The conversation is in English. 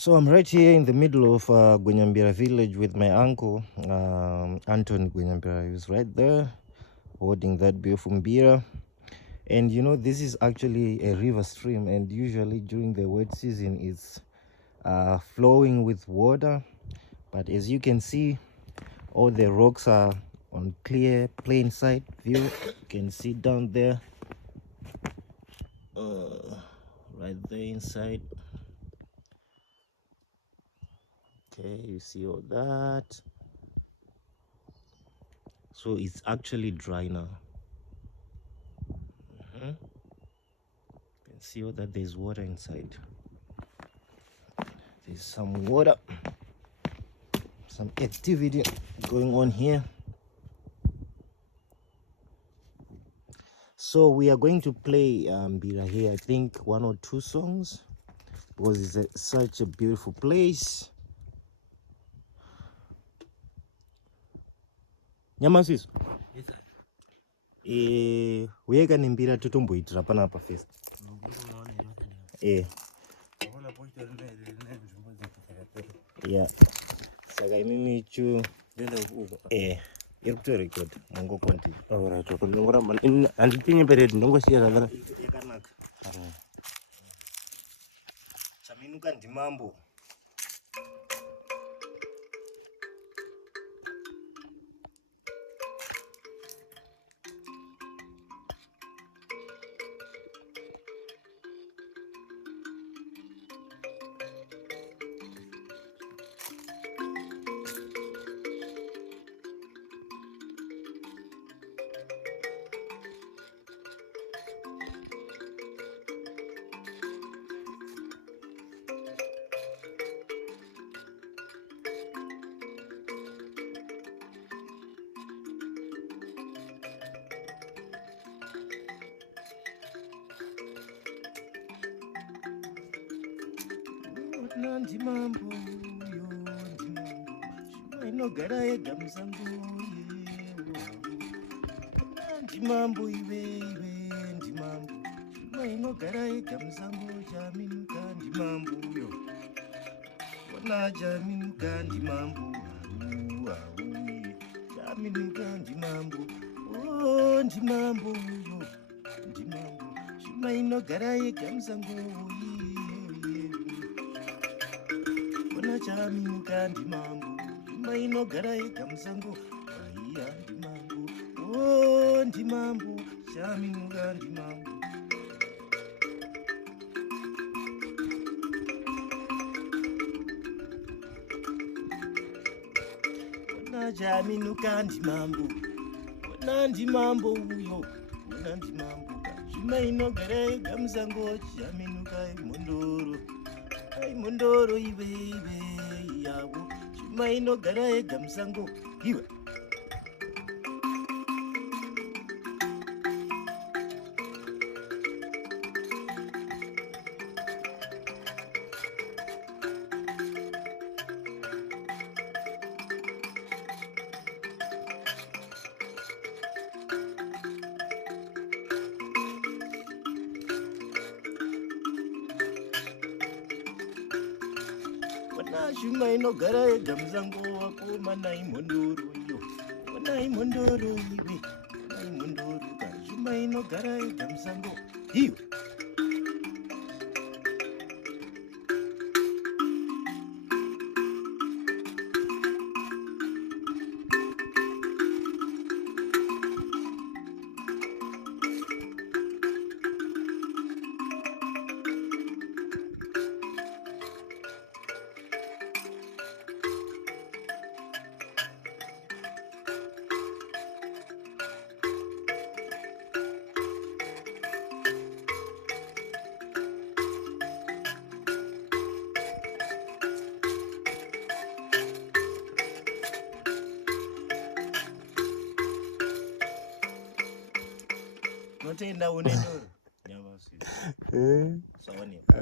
So I'm right here in the middle of Gwenyambira village with my uncle, Anton Gwenyambira. He was right there holding that beautiful mbira. And you know, this is actually a river stream, and usually during the wet season it's flowing with water. But as you can see, all the rocks are on clear plain sight view. You can see down there, right there inside. Okay, you see all that. So it's actually dry now. You can see all that there's water inside. There's some water, some activity going on here. So we are going to play mbira here, I think 1 or 2 songs, because it's such a beautiful place. Nyamasiso uyeka nembira totomboitira panapa first. Yeah, saka imimi ichu iri kutorecord mongo continue. Alright, ndongoramba handitinye peredi ndongosiya zvakana Yakanaka. Chaminuka ndimambo. Ndimambo yo ndimambo shima inogara yega musango ndimambo iwe ndimambo shima inogara yega musango chaminuka ndimambo yo ona chaminuka ndimambo chaminuka ndimambo ndimambo yo ndimambo shima inogara yega musango chaminuka ndimambo shima inogara yega musango aiya ndimambo ndimambo chaminuka ndimambo ona chaminuka ndimambo ona ndimambo uyo ona ndimambo shima inogara yega musango chaminuka imondoro mondoro iwe yavo shima inogara yega musango iwe shima inogara yega musango wako mana imondoro iyo ona imondoro iwe ona imondoro shima inogara yega musango iwe notenda unendoro nyamasiso saoneka.